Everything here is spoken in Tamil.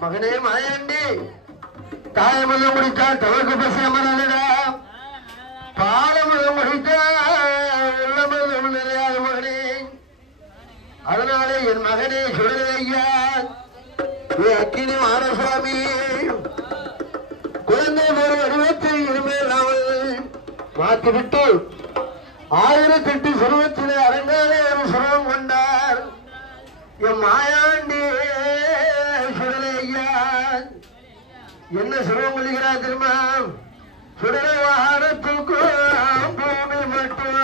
மகனே மாயாண்டி தாயமல்ல முடித்தா தவக்கு பசியமரடா பாலமுள்ள முடித்தா உள்ளமல்ல நிறையாது மகனே அதனாலே என் மகனே சுடலையா அக்கினி மாரசாமி குழந்தை ஒரு வடிவத்தை இனிமேல் அவள் மாற்றிவிட்டு 1008 சுருவத்திலே அரங்காலே ஒரு சுருவம் கொண்டார் என் மாயாண்டி சுடலையா என்ன சுருவம் கொள்கிறார் தெரியுமா சுடலை வாரத்துக்கும் பூமி மட்டும்